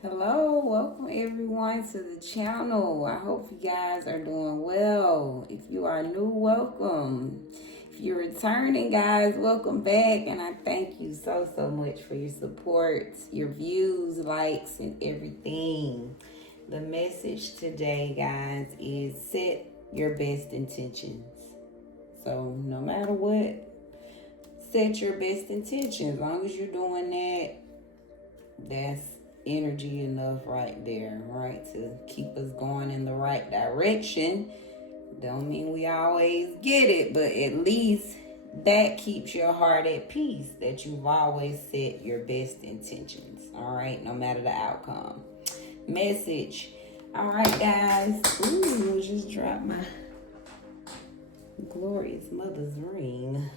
Hello, welcome everyone to the channel. I hope you guys are doing well. If you are new, welcome. If you're returning, guys, welcome back. And I thank you so much for your support, your views, likes, and everything. The message today, guys, is set your best intentions. So no matter what, set your best intentions. As long as you're doing that, that's energy enough right there, right, to keep us going in the right direction. Don't mean we always get it, but at least that keeps your heart at peace, that you've always set your best intentions, all right, no matter the outcome. Message. All right, guys. Ooh, just dropped my glorious mother's ring.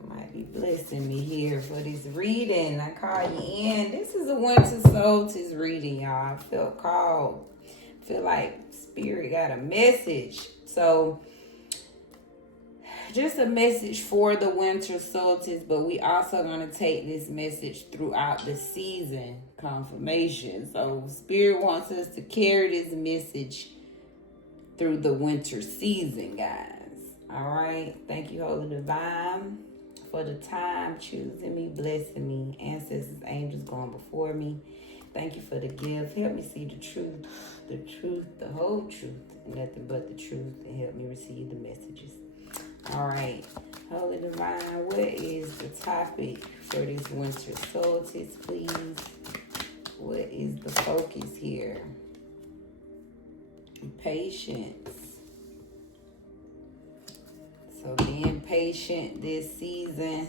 Might be blessing me here for this reading. I call you in. This is a winter solstice reading, y'all. I feel called. I feel like Spirit got a message. So, just a message for the winter solstice, but we also going to take this message throughout the season confirmation. So, Spirit wants us to carry this message through the winter season, guys. All right. Thank you, Holy Divine, for the time choosing me, blessing me, ancestors, angels going before me. Thank you for the gift. Help me see the truth, the whole truth, and nothing but the truth, and help me receive the messages. All right, Holy Divine, what is the topic for this winter solstice, please? What is the focus here? Patience. So being patient this season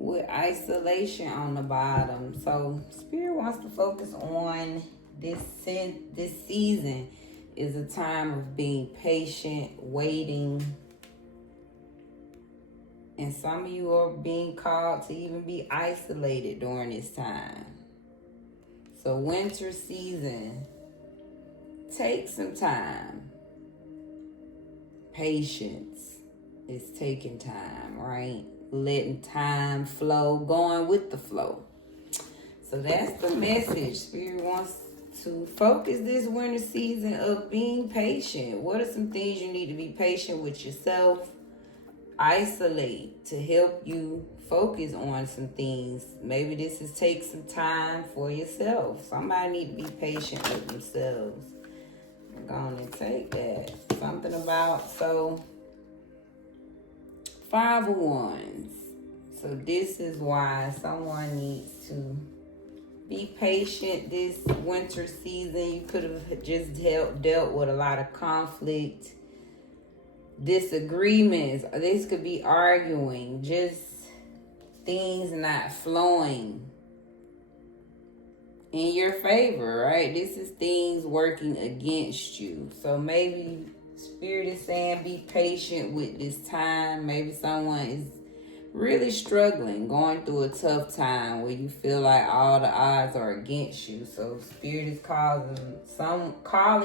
with isolation on the bottom. So Spirit wants to focus on this season is a time of being patient, waiting. And some of you are being called to even be isolated during this time. So winter season, take some time. Patience. It's taking time, right? Letting time flow, going with the flow. So that's the message. Spirit wants to focus this winter season of being patient. What are some things you need to be patient with yourself? Isolate to help you focus on some things. Maybe this is take some time for yourself. Somebody need to be patient with themselves. I'm going to take that. Something about, Five of Wands. So this is why someone needs to be patient this winter season. You could have just dealt with a lot of conflict, disagreements. This could be arguing, just things not flowing in your favor, right? This is things working against you. So maybe Spirit is saying be patient with this time. Maybe someone is really struggling, going through a tough time where you feel like all the odds are against you. So Spirit is calling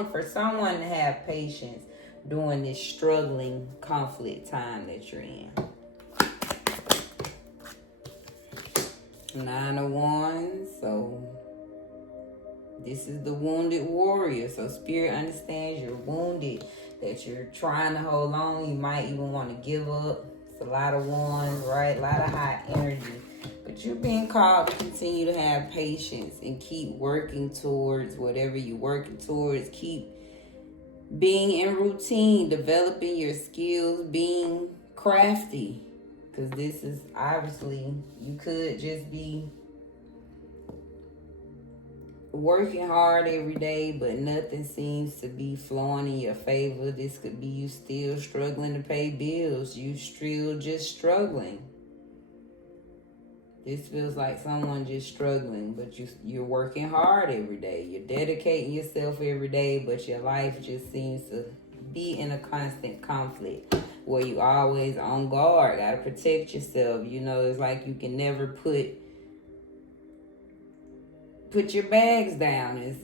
for someone to have patience during this struggling conflict time that you're in. Nine of Wands. So this is the wounded warrior. So Spirit understands you're wounded, that you're trying to hold on. You might even want to give up. It's a lot of wands, right? A lot of high energy. But you're being called to continue to have patience and keep working towards whatever you're working towards. Keep being in routine, developing your skills, being crafty. Because this is obviously, you could just be working hard every day, but nothing seems to be flowing in your favor. This could be you still struggling to pay bills. You still just struggling. This feels like someone just struggling, but you're working hard every day. You're dedicating yourself every day, but your life just seems to be in a constant conflict where you always on guard. Got to protect yourself. You know, it's like you can never put your bags down. It's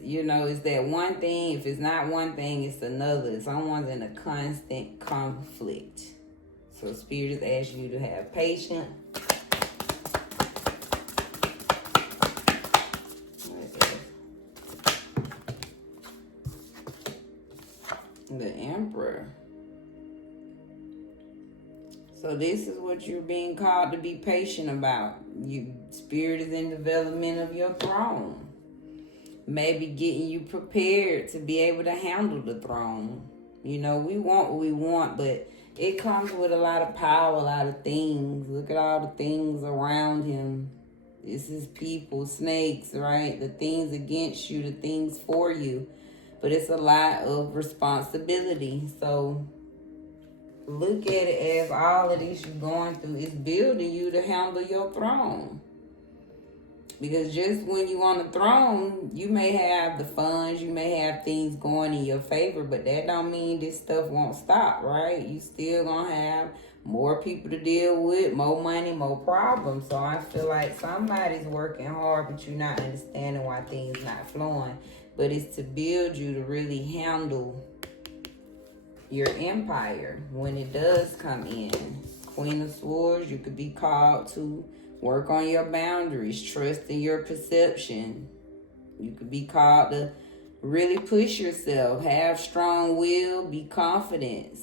that one thing. If it's not one thing, it's another. Someone's in a constant conflict. So Spirit is asking you to have patience. What The Emperor. So this is what you're being called to be patient about. Spirit is in development of your throne. Maybe getting you prepared to be able to handle the throne. We want what we want, but it comes with a lot of power, a lot of things. Look at all the things around him. This is people, snakes, right? The things against you, the things for you. But it's a lot of responsibility. So look at it as all of this you're going through is building you to handle your throne. Because just when you're on the throne, you may have the funds, you may have things going in your favor, but that don't mean this stuff won't stop, right? You still gonna have more people to deal with, more money, more problems. So I feel like somebody's working hard, but you're not understanding why things not flowing. But it's to build you to really handle your empire when it does come in. Queen of Swords, you could be called to work on your boundaries, trust in your perception. You could be called to really push yourself, have strong will, be confident.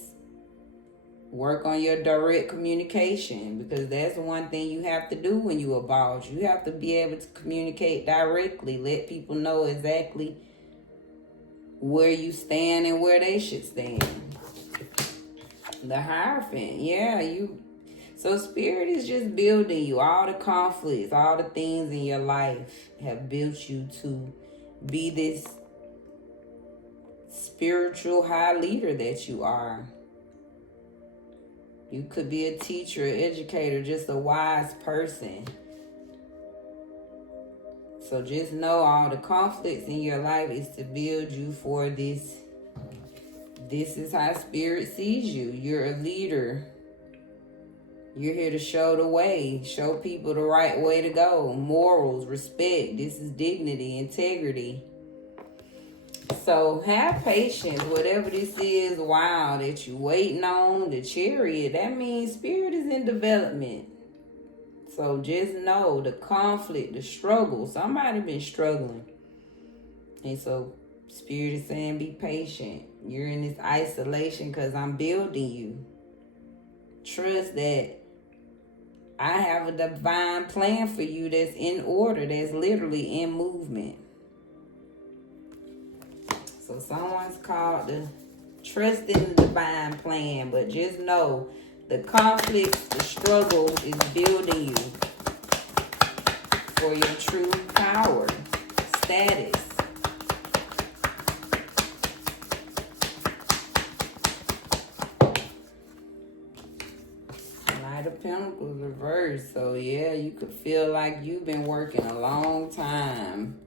Work on your direct communication, because that's one thing you have to do when you're a boss. You have to be able to communicate directly, let people know exactly where you stand and where they should stand. The Hierophant, So Spirit is just building you. All the conflicts, all the things in your life have built you to be this spiritual high leader that you are. You could be a teacher, an educator, just a wise person. So just know all the conflicts in your life is to build you for this. This is how Spirit sees you. You're a leader. You're here to show the way, show people the right way to go. Morals, respect. This is dignity, integrity. So have patience. Whatever this is, that you're waiting on, the Chariot, that means Spirit is in development. So just know the conflict, the struggle. Somebody been struggling. And so Spirit is saying be patient. You're in this isolation because I'm building you. Trust that I have a divine plan for you that's in order, that's literally in movement. So someone's called to trust in the divine plan, but just know the conflicts, the struggle is building you for your true power, status. Knight of Pentacles reversed. So you could feel like you've been working a long time,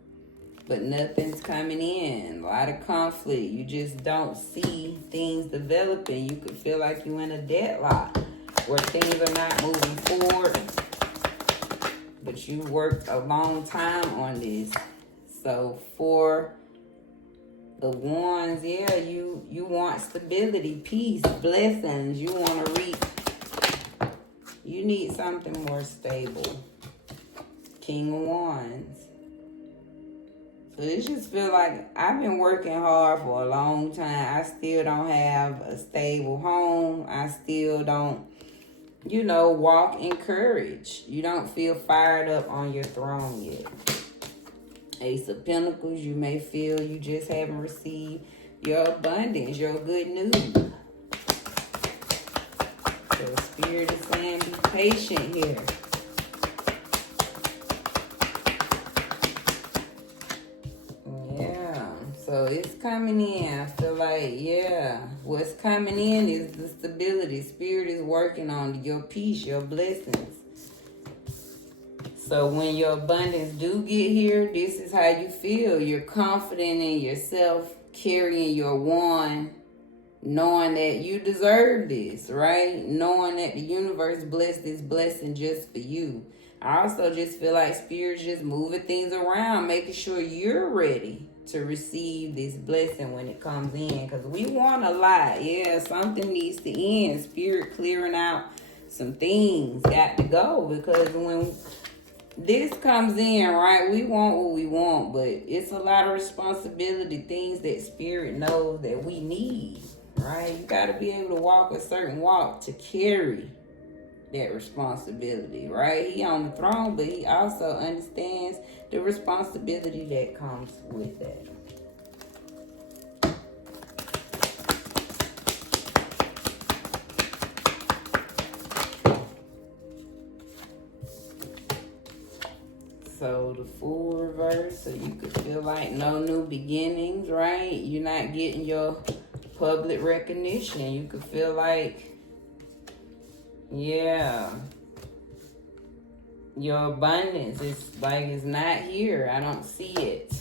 but nothing's coming in. A lot of conflict. You just don't see things developing. You could feel like you're in a deadlock where things are not moving forward. But you worked a long time on this. So for the Wands, you want stability, peace, blessings. You want to reap. You need something more stable. King of Wands. So this just feel like I've been working hard for a long time. I still don't have a stable home. I still don't, walk in courage. You don't feel fired up on your throne yet. Ace of Pentacles, you may feel you just haven't received your abundance, your good news. So Spirit is saying be patient here. So it's coming in. I feel like, what's coming in is the stability. Spirit is working on your peace, your blessings. So when your abundance do get here, this is how you feel. You're confident in yourself, carrying your wand, knowing that you deserve this, right? Knowing that the universe blessed this blessing just for you. I also just feel like Spirit's just moving things around, making sure you're ready to receive this blessing when it comes in, because we want a lot. Something needs to end. Spirit clearing out some things got to go, because this comes in, right? We want what we want, but it's a lot of responsibility, things that spirit knows that we need, right? You got to be able to walk a certain walk to carry that responsibility, right? He on the throne, but he also understands the responsibility that comes with that. So the Fool reverse, so you could feel like no new beginnings, right? You're not getting your public recognition. You could feel like, yeah, your abundance is like it's not here. I don't see it.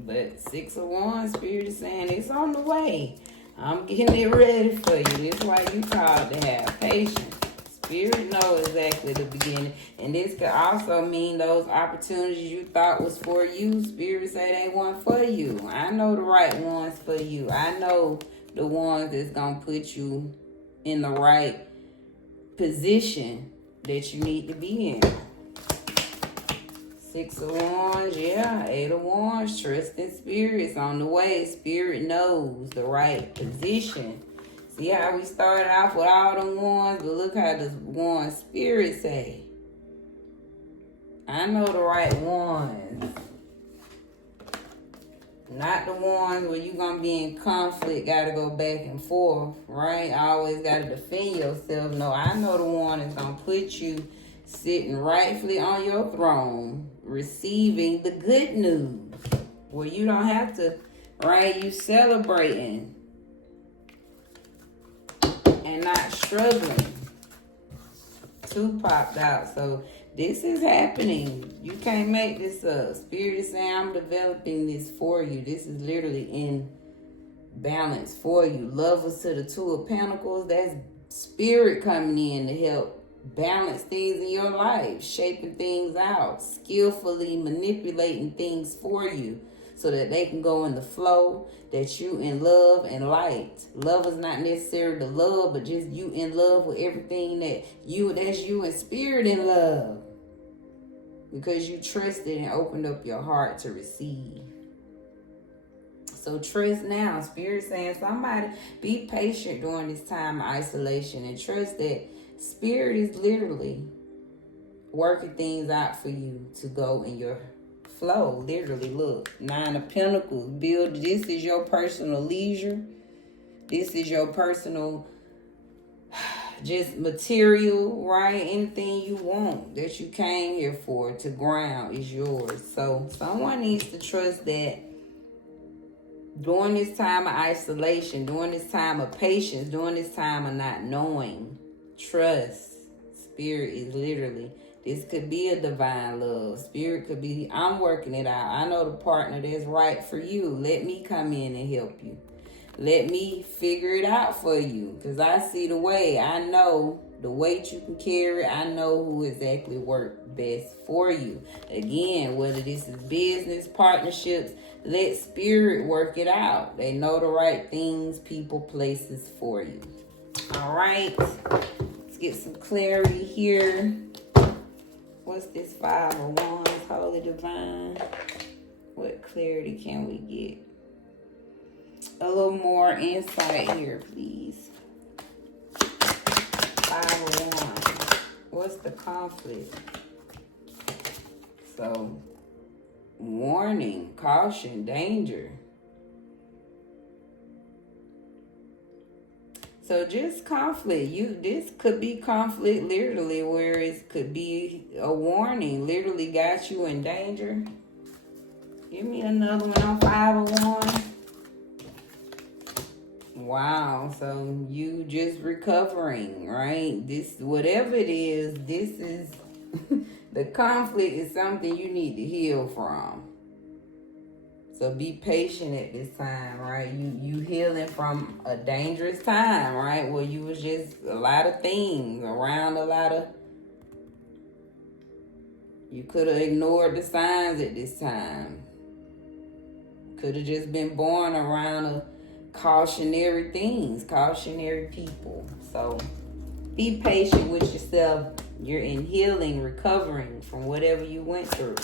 But 6 of Wands, Spirit is saying it's on the way. I'm getting it ready for you. This is why you called to have patience. Spirit knows exactly the beginning. And this could also mean those opportunities you thought was for you. Spirit say they weren't for you. I know the right ones for you. I know the ones that's going to put you in the right position that you need to be in. 6 of Wands, yeah. 8 of Wands, trust in Spirit. It's on the way. Spirit knows the right position. See how we started off with all them wands, but look how the Wands Spirit say. I know the right ones. Not the ones where you're going to be in conflict, got to go back and forth, right? Always got to defend yourself. No, I know the one that's going to put you sitting rightfully on your throne, receiving the good news, where you don't have to, right? You celebrating and not struggling. 2 popped out. So this is happening. You can't make this up. Spirit is saying, I'm developing this for you. This is literally in balance for you. Lovers to the 2 of Pentacles. That's Spirit coming in to help balance things in your life, shaping things out, skillfully manipulating things for you so that they can go in the flow, that you in love and light. Love is not necessarily the love, but just you in love with everything that's you in spirit in love. Because you trusted and opened up your heart to receive. So trust now. Spirit saying somebody be patient during this time of isolation and trust that Spirit is literally working things out for you to go in your flow. Literally, look. 9 of Pentacles. Build. This is your personal leisure. This is your personal just material, right? Anything you want that you came here for to ground is yours. So someone needs to trust that during this time of isolation, during this time of patience, during this time of not knowing, trust. Spirit is literally, this could be a divine love. Spirit could be, I'm working it out. I know the partner that's right for you. Let me come in and help you. Let me figure it out for you. Because I see the way. I know the weight you can carry. I know who exactly works best for you. Again, whether this is business, partnerships, let Spirit work it out. They know the right things, people, places for you. All right. Let's get some clarity here. What's this 5 of Wands, Holy Divine? What clarity can we get? A little more insight here, please. 5 of Wands. What's the conflict? So, warning, caution, danger. So just conflict. This could be conflict literally, where it could be a warning. Literally got you in danger. Give me another one on 5 of Wands. Wow, so you just recovering, right? This, whatever it is, this is, the conflict is something you need to heal from. So be patient at this time, right? You healing from a dangerous time, right? Where you was just a lot of things around a lot of, you could have ignored the signs at this time. Could have just been born around a cautionary things, cautionary people. So be patient with yourself You're in healing, recovering from whatever you went through.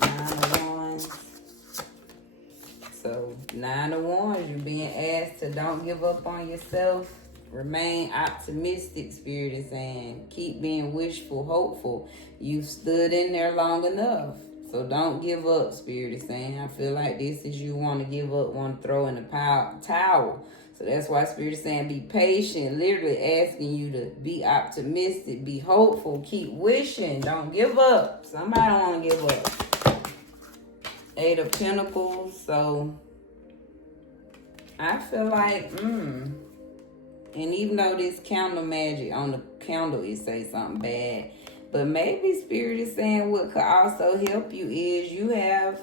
9 of Wands. So 9 of Wands, you're being asked to don't give up on yourself. Remain optimistic, Spirit is saying. Keep being wishful, hopeful. You've stood in there long enough. So don't give up, Spirit is saying. I feel like this is you want to give up, want to throw in the towel. So that's why Spirit is saying be patient, literally asking you to be optimistic, be hopeful, keep wishing, don't give up. Somebody don't want to give up. 8 of Pentacles, so I feel like, and even though this candle magic on the candle, it say something bad, but maybe Spirit is saying what could also help you is you have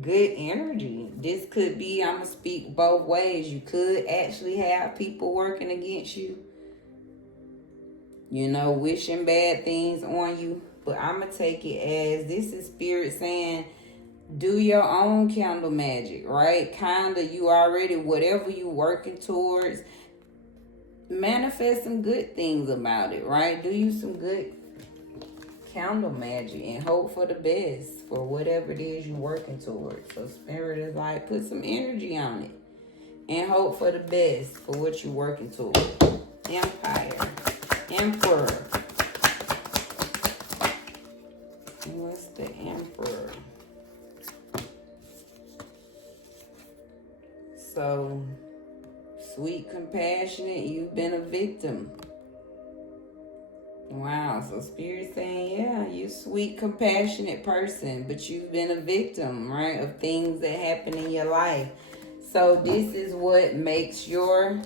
good energy. This could be, I'm going to speak both ways. You could actually have people working against you, you know, wishing bad things on you. But I'm going to take it as this is Spirit saying, do your own candle magic, right? Kind of, you already, whatever you working towards, manifest some good things about it, right? Do you some good candle magic and hope for the best for whatever it is you're working towards. So Spirit is like, put some energy on it and hope for the best for what you're working towards. Empire, Emperor. And what's the Emperor? So, sweet, compassionate, you've been a victim. Wow, so Spirit saying, yeah, you sweet, compassionate person, but you've been a victim, right, of things that happen in your life. So this is what makes you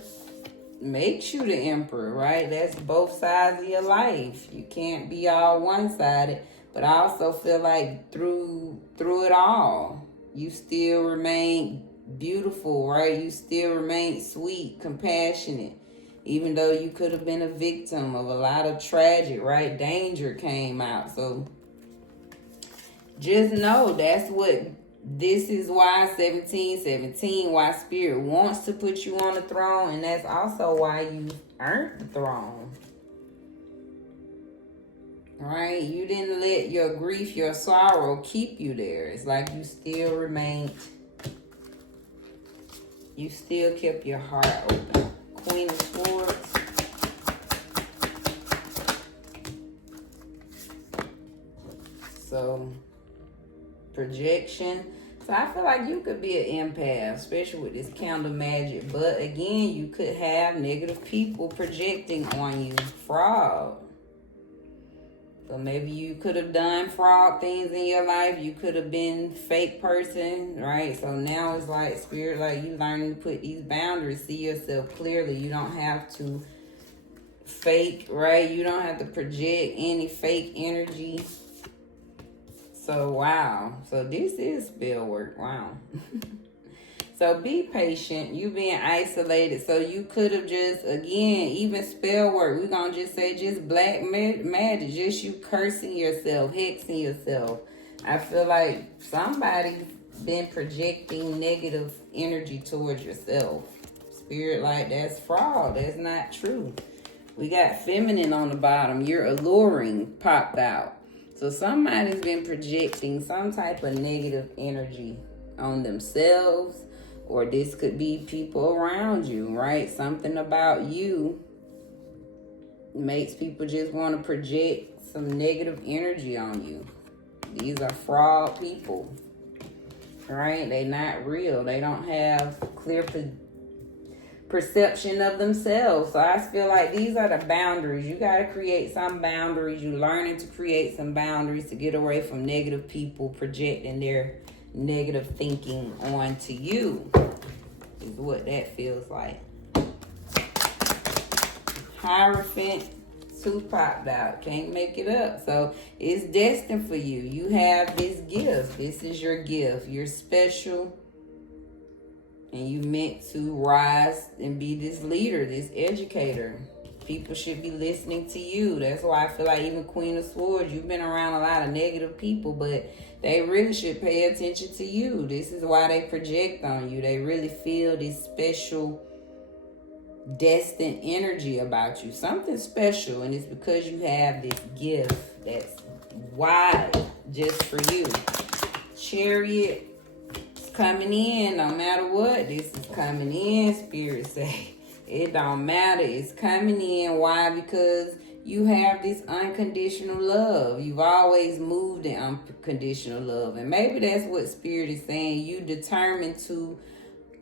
the Emperor, right? That's both sides of your life. You can't be all one-sided, but I also feel like through it all, you still remain beautiful, right? You still remain sweet, compassionate. Even though you could have been a victim of a lot of tragic, right? Danger came out. So just know that's what, this is why 1717, why Spirit wants to put you on the throne. And that's also why you earned the throne. Right? You didn't let your grief, your sorrow keep you there. It's like you still remained, you still kept your heart open. Queen of Swords. So, projection. So I feel like you could be an empath, especially with this candle magic. But again, you could have negative people projecting on you. Fraud. So maybe you could have done fraud things in your life. You could have been fake person, right? So now it's like Spirit, like you learning to put these boundaries, see yourself clearly. You don't have to fake, right? You don't have to project any fake energy. So, wow. So this is spell work. Wow. So be patient. You being isolated. So you could have just, again, even spell work. We're going to just say just black magic. Just you cursing yourself, hexing yourself. I feel like somebody's been projecting negative energy towards yourself. Spirit, like that's fraud. That's not true. We got feminine on the bottom. You're alluring popped out. So somebody's been projecting some type of negative energy on themselves. Or this could be people around you, right? Something about you makes people just want to project some negative energy on you. These are fraud people, right? They're not real. They don't have clear perception of themselves. So I feel like these are the boundaries. You got to create some boundaries. You're learning to create some boundaries to get away from negative people projecting their negative thinking onto you, is what that feels like. Hierophant 2 popped out. Can't make it up. So it's destined for you. You have this gift. This is your gift. You're special. And you meant to rise and be this leader, this educator. People should be listening to you. That's why I feel like even Queen of Swords, you've been around a lot of negative people, but they really should pay attention to you. This is why they project on you. They really feel this special destined energy about you, something special, and it's because you have this gift that's wide just for you. Chariot is coming in, no matter what. This is coming in, Spirit say. It don't matter, it's coming in. Why? Because you have this unconditional love. You've always moved in unconditional love, and maybe that's what Spirit is saying. You determined to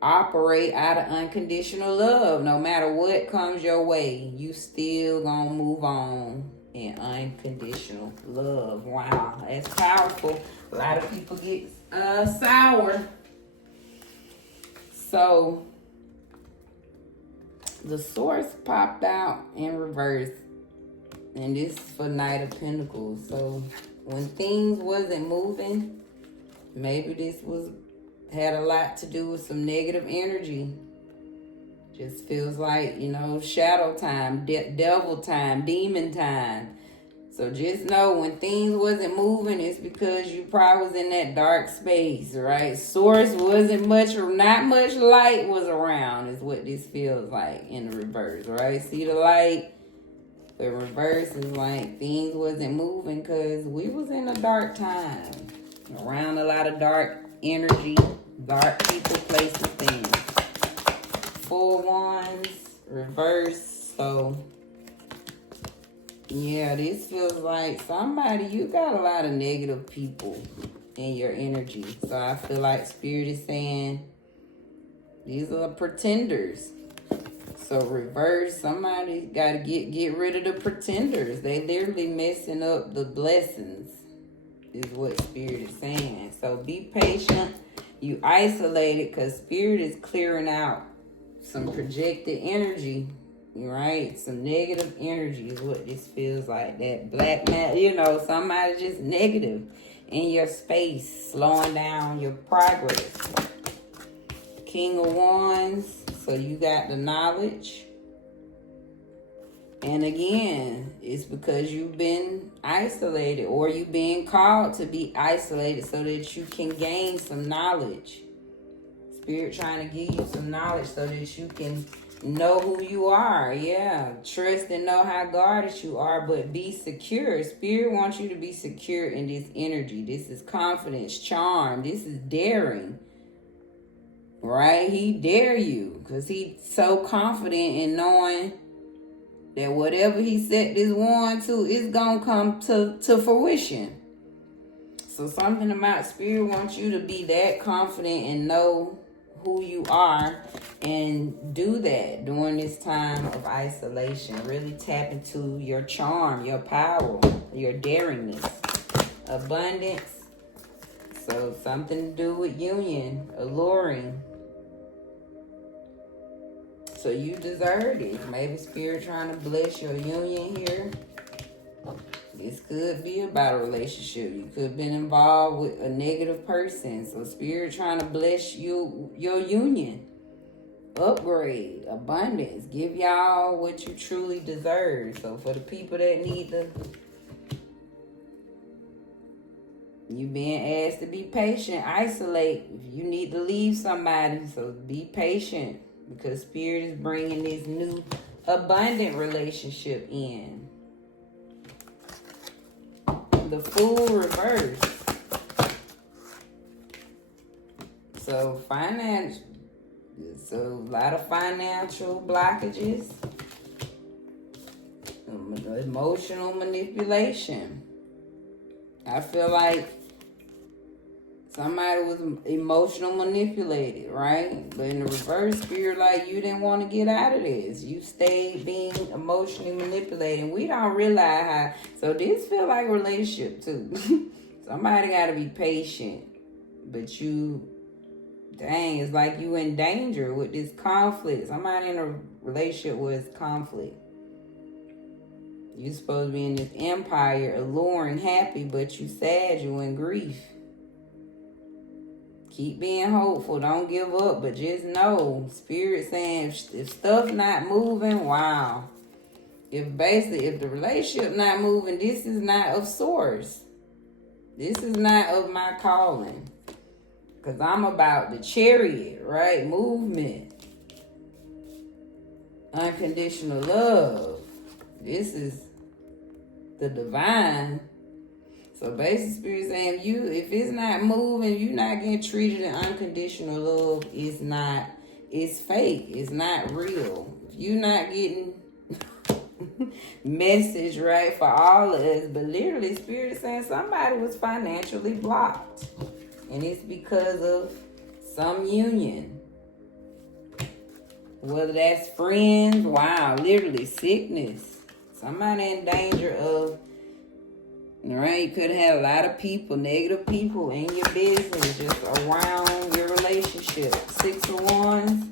operate out of unconditional love. No matter what comes your way, you still gonna move on in unconditional love. Wow, that's powerful. A lot of people get sour. So the source popped out in reverse, and this is for Knight of Pentacles. So when things wasn't moving, maybe this had a lot to do with some negative energy. Just feels like, shadow time, devil time, demon time. So just know when things wasn't moving, it's because you probably was in that dark space, right? Source wasn't not much light was around, is what this feels like in the reverse, right? See the light? The reverse is like things wasn't moving because we was in a dark time. Around a lot of dark energy, dark people, places, things. 4 wands, reverse. So yeah, this feels like somebody, you got a lot of negative people in your energy. So I feel like Spirit is saying these are pretenders. So reverse, somebody got to get rid of the pretenders. They literally messing up the blessings, is what Spirit is saying. So be patient. You isolated because Spirit is clearing out some projected energy, right? Some negative energy is what this feels like. That black man, somebody just negative in your space, slowing down your progress. King of Wands, so you got the knowledge. And again, it's because you've been isolated, or you've been called to be isolated so that you can gain some knowledge. Spirit trying to give you some knowledge so that you can know who you are. Yeah, trust and know how guarded you are, but be secure. Spirit wants you to be secure in this energy. This is confidence, charm. This is daring. Right? He dare you because he's so confident in knowing that whatever he set this wand to is going to come to fruition. So something about Spirit wants you to be that confident and know who you are and do that during this time of isolation. Really tap into your charm, your power, your daringness, abundance. So something to do with union, alluring. So you deserve it. Maybe Spirit trying to bless your union here. This could be about a relationship. You could have been involved with a negative person. So Spirit trying to bless you, your union. Upgrade, abundance. Give y'all what you truly deserve. So for the people that need you being asked to be patient, isolate. If you need to leave somebody, so be patient. Because Spirit is bringing this new abundant relationship in. The Fool reverse. So a lot of financial blockages. Emotional manipulation. I feel like somebody was emotional manipulated, right? But in the reverse, Spirit, like you didn't want to get out of this. You stayed being emotionally manipulated. We don't realize how. So this feel like a relationship too. Somebody got to be patient. But it's like you in danger with this conflict. Somebody in a relationship with conflict. You supposed to be in this empire, alluring, happy, but you sad, you in grief. Keep being hopeful. Don't give up. But just know, Spirit saying if stuff not moving, wow. If the relationship not moving, this is not of source. This is not of my calling. Because I'm about the chariot, right? Movement. unconditional love. This is the divine. So basically, Spirit saying if it's not moving, you're not getting treated in unconditional love. It's fake. It's not real. If you're not getting message right for all of us, but literally, Spirit is saying somebody was financially blocked, and it's because of some union. Whether that's friends, wow, literally sickness. Somebody in danger of, right? You could have had a lot of people, negative people in your business, just around your relationship. 6 of Wands.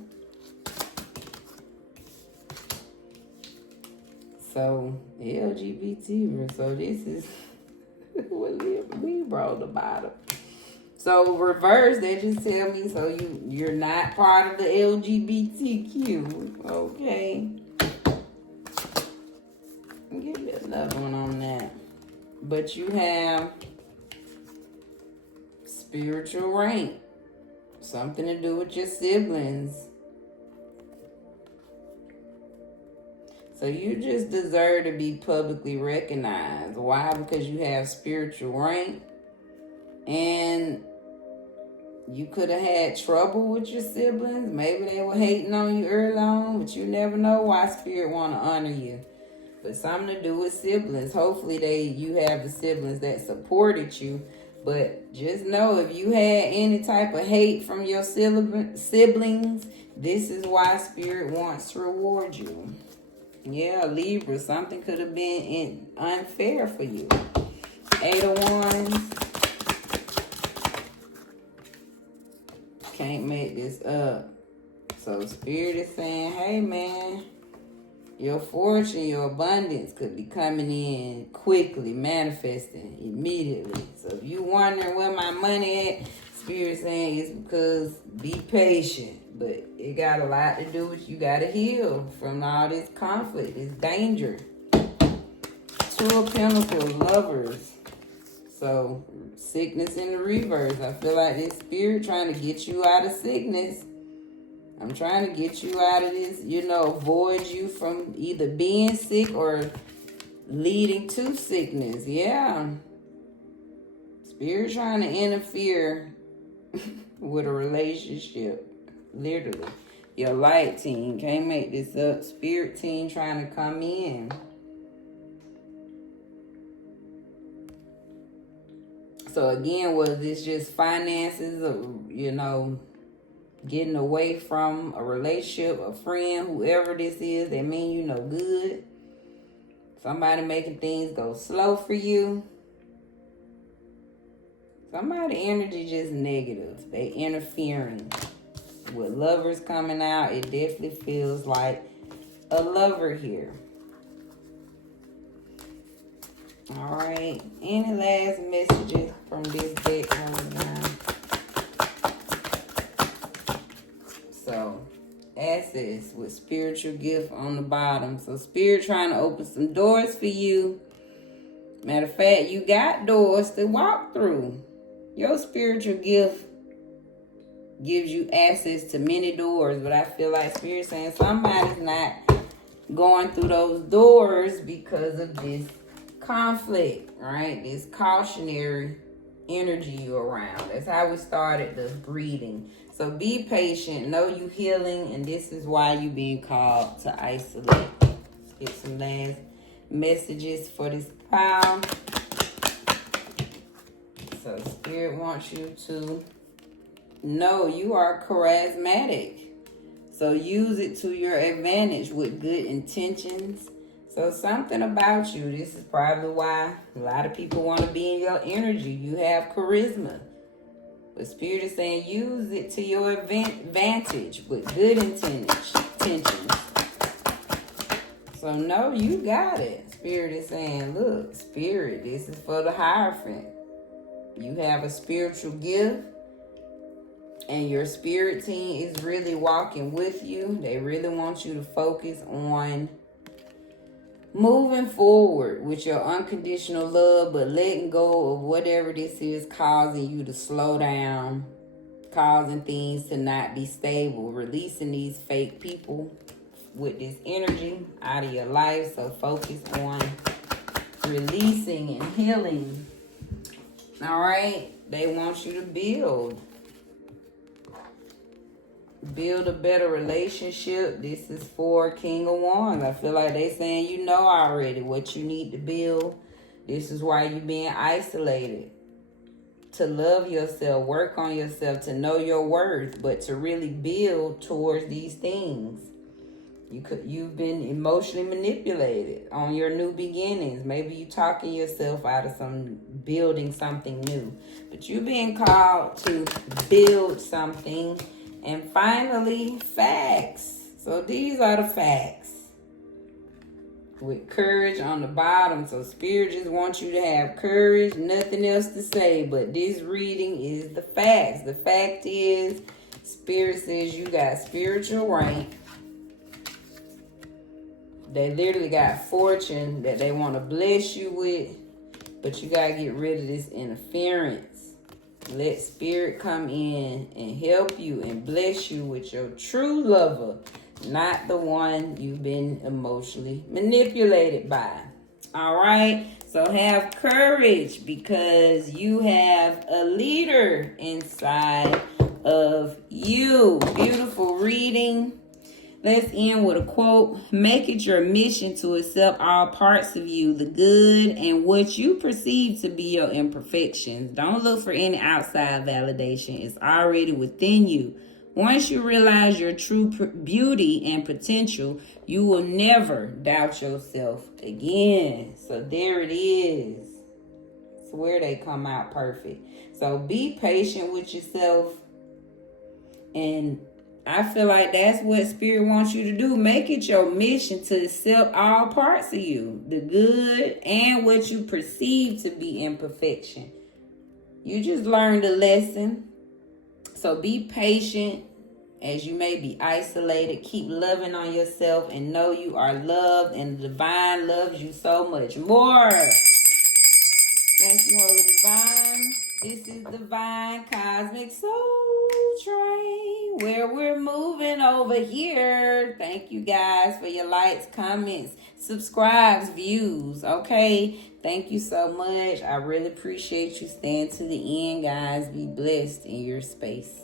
So, LGBT, so this is what we brought the bottom. So reverse, they just tell me, so you're not part of the LGBTQ, okay? Give me another one on that. But you have spiritual rank, something to do with your siblings. So you just deserve to be publicly recognized. Why? Because you have spiritual rank, and you could have had trouble with your siblings. Maybe they were hating on you early on, but you never know why Spirit want to honor you. But something to do with siblings. Hopefully you have the siblings that supported you. But just know, if you had any type of hate from your siblings, this is why Spirit wants to reward you. Yeah, Libra, something could have been unfair for you. 8 of Wands. Can't make this up. So Spirit is saying, hey man, your fortune, your abundance could be coming in quickly, manifesting immediately. So if you wondering where my money at, Spirit saying it's because be patient. But it got a lot to do with you got to heal from all this conflict, this danger. 2 of Pentacles, Lovers. So sickness in the reverse. I feel like this Spirit trying to get you out of sickness. I'm trying to get you out of this, avoid you from either being sick or leading to sickness. Yeah. Spirit trying to interfere with a relationship. Literally. Your light team. Can't make this up. Spirit team trying to come in. So again, was this just finances or, getting away from a relationship, a friend, whoever this is, that mean you no good? Somebody making things go slow for you. Somebody energy just negative. They interfering. With Lovers coming out, it definitely feels like a lover here. All right. Any last messages from this deck coming down? So, access with spiritual gift on the bottom. So, Spirit trying to open some doors for you. Matter of fact, you got doors to walk through. Your spiritual gift gives you access to many doors, but I feel like Spirit saying somebody's not going through those doors because of this conflict, right? This cautionary energy you around. That's how we started the reading. So be patient, know you healing, and this is why you being called to isolate. Let's get some last messages for this pile. So Spirit wants you to know you are charismatic. So use it to your advantage with good intentions. So something about you, this is probably why a lot of people want to be in your energy. You have charisma. But Spirit is saying use it to your advantage with good intentions. So no, you got it. Spirit is saying, look, Spirit, this is for the Hierophant. You have a spiritual gift. And your spirit team is really walking with you. They really want you to focus on moving forward with your unconditional love, but letting go of whatever this is causing you to slow down, causing things to not be stable, releasing these fake people, with this energy out of your life. So focus on releasing and healing. All right? They want you to build a better relationship. This is for King of Wands. I feel like they saying you know already what you need to build. This is why you're being isolated. To love yourself, work on yourself, to know your worth, but to really build towards these things. You've been emotionally manipulated on your new beginnings. Maybe you talking yourself out of building something new. But you're being called to build something. And finally, facts. So these are the facts. With courage on the bottom. So Spirit just wants you to have courage. Nothing else to say. But this reading is the facts. The fact is, Spirit says you got spiritual rank. They literally got fortune that they want to bless you with. But you got to get rid of this interference. Let Spirit come in and help you and bless you with your true lover. Not the one you've been emotionally manipulated by. All right? So have courage because you have a leader inside of you. Beautiful reading. Let's end with a quote. Make it your mission to accept all parts of you, the good and what you perceive to be your imperfections. Don't look for any outside validation. It's already within you. Once you realize your true beauty and potential, you will never doubt yourself again. So there it is. It's where they come out perfect. So be patient with yourself. And I feel like that's what Spirit wants you to do. Make it your mission to accept all parts of you, the good and what you perceive to be imperfection. You just learned a lesson. So be patient as you may be isolated. Keep loving on yourself and know you are loved and the divine loves you so much more. Thank you, Holy Divine. This is Divine Cosmic Soul Train, where we're moving over here. Thank you guys for your likes, comments, subscribes, views, okay? Thank you so much. I really appreciate you staying to the end, guys. Be blessed in your space.